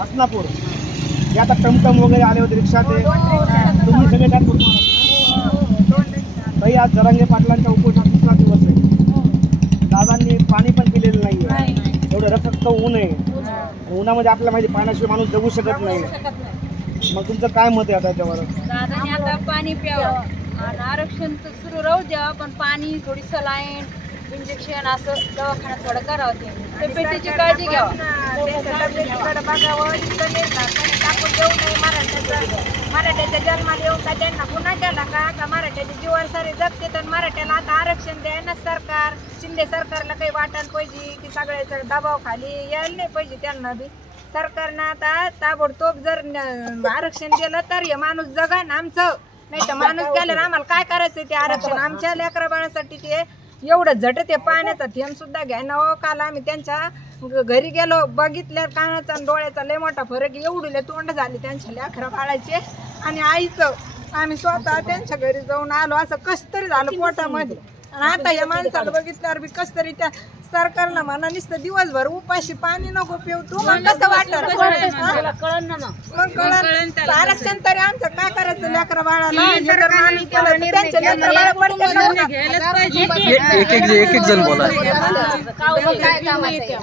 हसनापूर हे आता टमटम वगैरे आले होते, रिक्षा ते तुम्ही सगळे त्यात ताई आज जरांगे पाटलांच्या उपोषणाचा दुसरा दिवस आहे. दादांनी पाणी पण पिलेलं नाहीये, एवढं रखरखतं ऊन आहे, उन्हामध्ये आपल्याला माहिती पाण्याशिवाय माणूस जगू शकत नाही. मग तुमचं काय मत आहे आता त्याच्यावर? दादाने आता पाणी प्यावं आणि आरक्षण तर सुरू राहू द्या, पण पाणी थोडी सलाईन इंजेक्शन असं दवाखान्यात थोडं करावं, ते पेटीची काळजी घ्यावं. मराठ्याच्या जन्माला येऊन का त्यांना पुन्हा केला का मराठ्याच्या जीवावर सारे जगते, तर मराठ्याला आता आरक्षण द्यायला सरकार शिंदे सरकारला काही वाटायला पाहिजे की सगळ्याचा दबाव खाली यायला नाही पाहिजे त्यांना बी. सरकारनं आता ताबडतोब जर आरक्षण दिलं तर हे माणूस जगन आमचं, नाही तर माणूस गेल्यावर आम्हाला काय करायचं ते आरक्षण. आमच्या लेकरा बाळासाठी ते एवढं झट ते पाण्याचा थेंब सुद्धा घ्यायला. काल आम्ही त्यांच्या घरी गेलो, बघितल्या कानाचा आणि डोळ्याचा लय मोठा फरक, एवढीले तोंड झाले त्यांच्या लेकरा बाळाचे आणि आईचं. आम्ही स्वतः त्यांच्या घरी जाऊन आलो, असं कस तरी झालं पोटामध्ये. आणि आता या माणसाला बघितल्यावर बी कस तरी त्या सरकारला म्हणा नुसतं दिवसभर उपाशी पाणी नको पिऊ तू, मग कसं वाटतं? मग कळण आरक्षण तरी आमचं काय करायचं लेकरा बाळाला?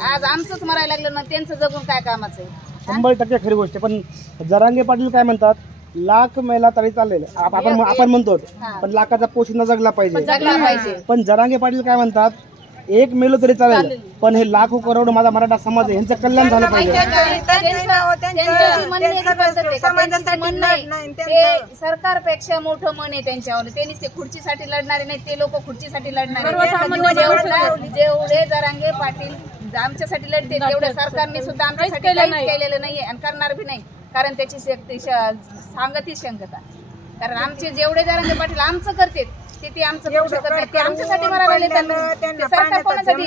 आज आमचंच मरायला लागलं ना, त्यांचं जगून काय कामाचं आहे? 100% खरी गोष्ट. पण जरांगे पाटील काय म्हणतात, लाख मेला तरी चालेल, आपण म्हणतो, पण लाखाचा पोषण जगला पाहिजे. पण जरांगे पाटील काय म्हणतात, एक मेलो तरी चालेल, पण हे लाखो करोड माझा मराठा समाज आहे, यांचं कल्याण झालं पाहिजे. सरकारपेक्षा मोठं मन आहे त्यांच्यावर. त्यांनी ते खुर्चीसाठी लढणारे नाही, ते लोक खुर्चीसाठी लढणारे. जेवढे जरांगे पाटील आमच्यासाठी लढते तेवढे सरकारने सुद्धा आमच्यासाठी काहीच केलेलं नाहीये आणि करणार बी नाही, कारण त्याची सांगतीच शंकता. कारण आमचे जेवढे जरांगे पाटील आमचं करते ते आमचं करू शकत नाही, ते आमच्यासाठी मराठे सरकार कोणासाठी?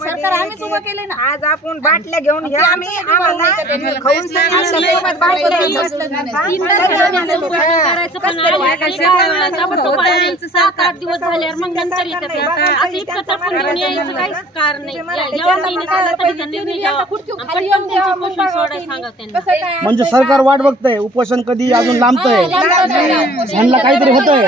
सरकार आम्हीच उभं केलंय ना. आज आपण बाटल्या घेऊन आम्ही 7-8 दिवस झाल्यावर मग नंतर येतात. असं इतकं तडपून घेऊन यायचं काहीच कारण नाही. म्हणजे सरकार वाट बघतंय, उपोषण कधी अजून लांबतंय, ह्यांना काहीतरी होतंय.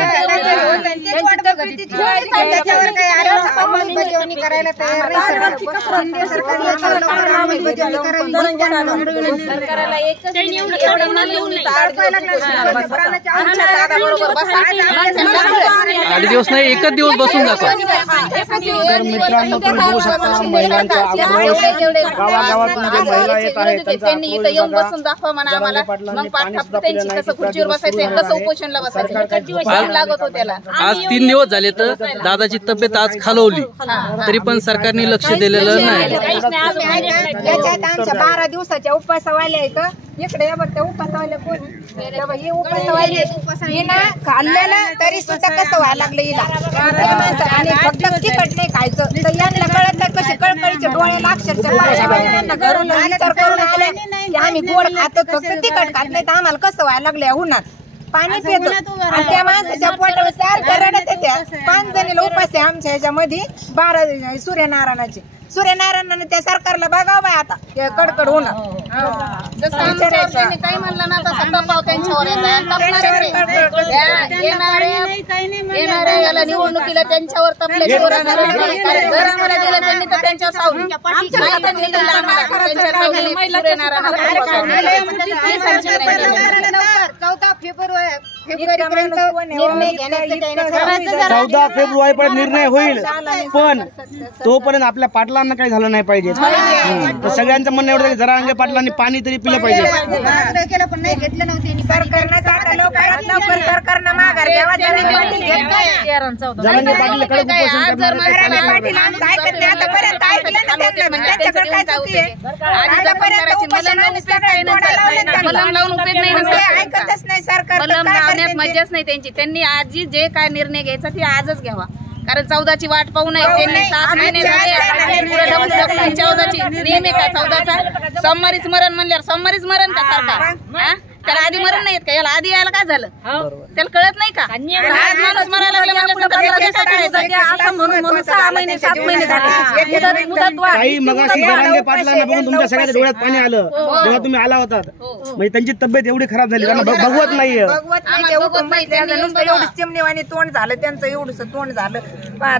आठ दिवस नाही, एकच दिवस बसून दाखवा. मित्रांनो तुम्ही बघू शकता महिलांचा गावागावातून जे महिला येत आहेत त्यांनी इथं येऊन बसून दाखवा म्हणा आम्हाला, मग पाठा त्यांची कसं खुर्चीवर बसायचं, कसं उपोषणला बसायचं लागत होत त्याला. आज 3 दिवस झाले तर दादाची तब्येत आज खालवली, तरी पण सरकारने लक्ष दिलेलं नाही. आमच्या 12 दिवसाच्या उपासावाल्या इथं इकडे बघ, त्या उपासावाल्या कोण हे उपासावाले ना खाल्लेलं तरी सुद्धा कसं व्हायला लागलं हिला. आणि फक्त तिखट नाही खायचं, तर यांना कळत नाही कशी कळकळीचे डोळ्याला अक्षरशः घरून विचार करून आले की आम्ही गोड खातो, फक्त तिखट खात नाही, तर आम्हाला कसं व्हायला लागलं या उन्हात. पाणी पितो आणि त्या माणसाच्या पोटावर सारखं रडत येत्या. 5 जणीला उपास आहे आमच्या ह्याच्यामध्ये, 12 सूर्यनारायणाने त्या सरकारला बघावं बाय आता कडकड होणार. जसं आमच्या काही म्हणलं ना तसं दबाव त्यांच्यावर येणाऱ्या याला निवडणुकीला त्यांच्यावर तपल्याशिवाय जर आम्हाला दिलं त्यांनी तर त्यांच्यावर सावली फेब्रुवारीपर्यंत 14 फेब्रुवारीपर्यंत निर्णय होईल, पण तोपर्यंत आपल्या पाटलांना काही झालं नाही पाहिजे. तर सगळ्यांचं म्हणणं एवढं जरांगे पाटलांनी पाणी तरी पिलं पाहिजे. केलं पण नाही घेतलं नव्हते सरकारनं. सरकारनं माघार घ्यावा. जरांगे पाटील कडक ऐकतच नाही सरकार, मजाच नाही त्यांची. त्यांनी आजी जे काय निर्णय घ्यायचा ते आजच घ्यावा, कारण 14ची वाट पाहू नये. त्यांनी 7 महिने झाले 14ची नेहमी काय 14चा सोमवारीच मरण म्हणल्यावर सोमवारीच मरण का सरकार? त्याला आधी मरण नाही येत का? याला आधी यायला काय झालं? त्याला कळत नाही का? आज माणूस मरायला लागला म्हणून 6 महिने 7 महिने झाले मुदतवाढ. काही मगाशी जरांगे पाटलांना बघून तुमच्या सगळ्याच्या डोळ्यात पाणी आलं जेव्हा तुम्ही आला होतात. म्हणजे त्यांची तब्येत एवढी खराब झाली त्यांना भगवत नाहीये. एवढी चिमणीवाणी तोंड झालं त्यांचं, एवढंच तोंड झालं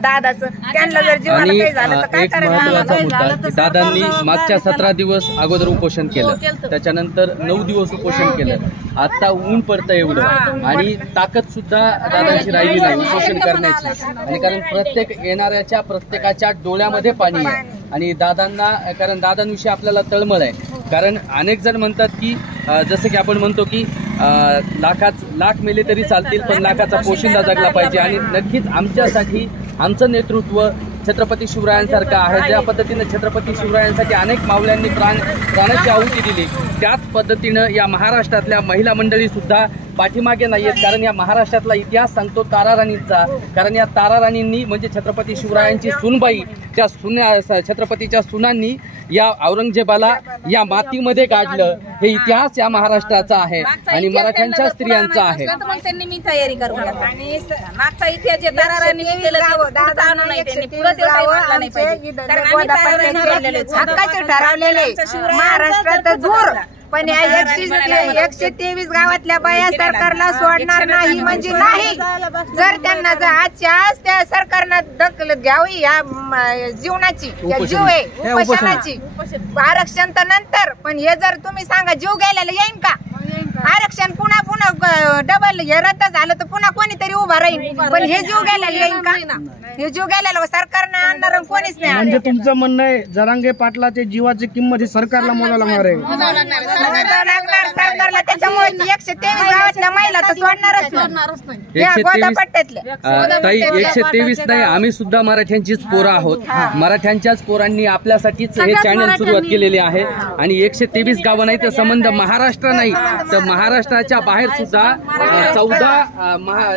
दादाचं. त्यांना जर जीवाला आणि काही झालं तर काय एक महत्वाचा करायचं? मुद्दा की दादांनी मागच्या 17 दिवस अगोदर उपोषण केलं, त्याच्यानंतर 9 दिवस उपोषण केलं. आता ऊन पडतं एवढं आणि ताकद सुद्धा दादांची राहिली नाही उपोषण करण्याची. आणि कारण येणाऱ्याच्या प्रत्येकाच्या डोळ्यामध्ये पाणी आहे आणि दादांना, कारण दादांविषयी आपल्याला तळमळ आहे. कारण अनेक जण म्हणतात की जसं की आपण म्हणतो की लाख मेले तरी चालतील पण लाखाचा पोशिंदा जगला पाहिजे. आणि नक्कीच आमच्यासाठी आमचं नेतृत्व छत्रपती शिवरायांसारखं आहे. ज्या पद्धतीनं छत्रपती शिवरायांसाठी अनेक मावळ्यांनी प्राणाची आहुती दिली, त्याच पद्धतीनं या महाराष्ट्रातल्या महिला मंडळी सुद्धा पाठीमागे नाहीयेत. कारण या महाराष्ट्रातला इतिहास सांगतो तारा राणींचा. कारण या तारा राणींनी म्हणजे छत्रपती शिवरायांची सूनबाई, त्या छत्रपतीच्या सुनांनी या औरंगजेबाला या मातीमध्ये काढलं. हे इतिहास या महाराष्ट्राचा आहे आणि मराठ्यांच्या स्त्रियांचा आहे. मग त्यांनी मी तयारी करून आणि मागचा इतिहास जे दारांनी केलं आणू नाही, त्यांनी पुढे तेवढं वाटलं नाही पाहिजे. हक्काचे ठरवलेले महाराष्ट्रात दूर. पण या 123 गावातल्या बाया सरकारला सोडणार नाही म्हणजे नाही. जर त्यांना जर आजच्या आज त्या सरकारनं दखल घ्यावी या जीवनाची, जीव आहे उपोषणाची, आरक्षण तर नंतर. पण हे जर तुम्ही सांगा जीव गेलेलं येईन का? आरक्षण पुन्हा डबल हे रद्द झालं तर पुन्हा कोणीतरी उभा राहील. पण हे जीव गेलेलं येईन का? हे जीव गेलेलं सरकारनं आणणार कोणीच नाही. म्हणजे तुमचं म्हणणं आहे जरांगे पाटलाच्या जीवाची किंमत ही सरकारला मोजायला लागणार आहे. सरकारला त्याच्यामुळे 123 गावातल्या महिला तर सोडणारच नाही. 123 नाही, आम्ही सुद्धा मराठ्यांचीच पोरं आहोत. मराठ्यांच्याच पोरांनी आपल्यासाठीच हे चॅनल सुरुवात केलेले आहे. आणि 123 गावं नाही तर संबंध महाराष्ट्र नाही तर महाराष्ट्राच्या बाहेर सुद्धा 14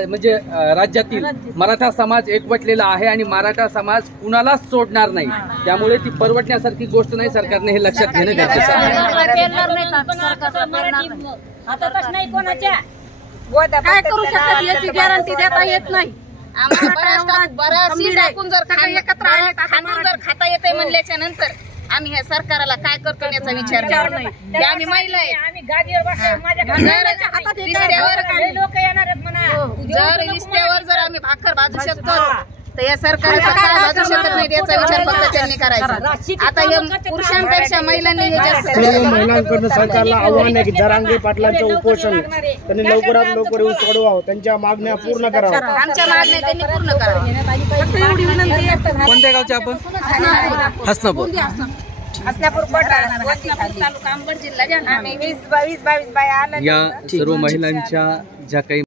म्हणजे राज्यातील मराठा समाज एकवटलेला आहे आणि मराठा समाज कुणालाच सोडणार नाही. त्यामुळे ती परवडण्यासारखी गोष्ट नाही. सरकारने हे लक्षात घेणं गरजेचं आहे. काय करू शकतात याची गॅरंटी देता येत नाही. आम्हाला बऱ्याच सीट टाकून जर एकत्र आले खांदून जर खाता येते म्हणल्याच्या नंतर आम्ही ह्या सरकारला काय करतो याचा विचार नाही. आम्ही महिला आहे, जर रिस्त्यावर जर आम्ही भाकर भाजू शकतो तर या सरकारला काय भाजू शकत नाही याचा विचार फक्त त्यांनी करायचा. आता हे पुरुषांपेक्षा महिलांनी हे जास्त. सर्व महिलांकडून सरकारला आव्हान आहे की जरांगे पाटलांचं उपोषण त्यांनी लवकरात लवकर येऊन सोडवावं, त्यांच्या मागण्या पूर्ण कराव्या. आमच्या मागण्या त्यांनी पूर्ण कराव्या. एवढी विनंती आहे. कोणत्या गावचे आपण? हसनापूर. हसनापूर तालुका अंबड जिल्हा. आम्ही 20-22 बाया आल्या. या सर्व महिलांच्या ज्या काही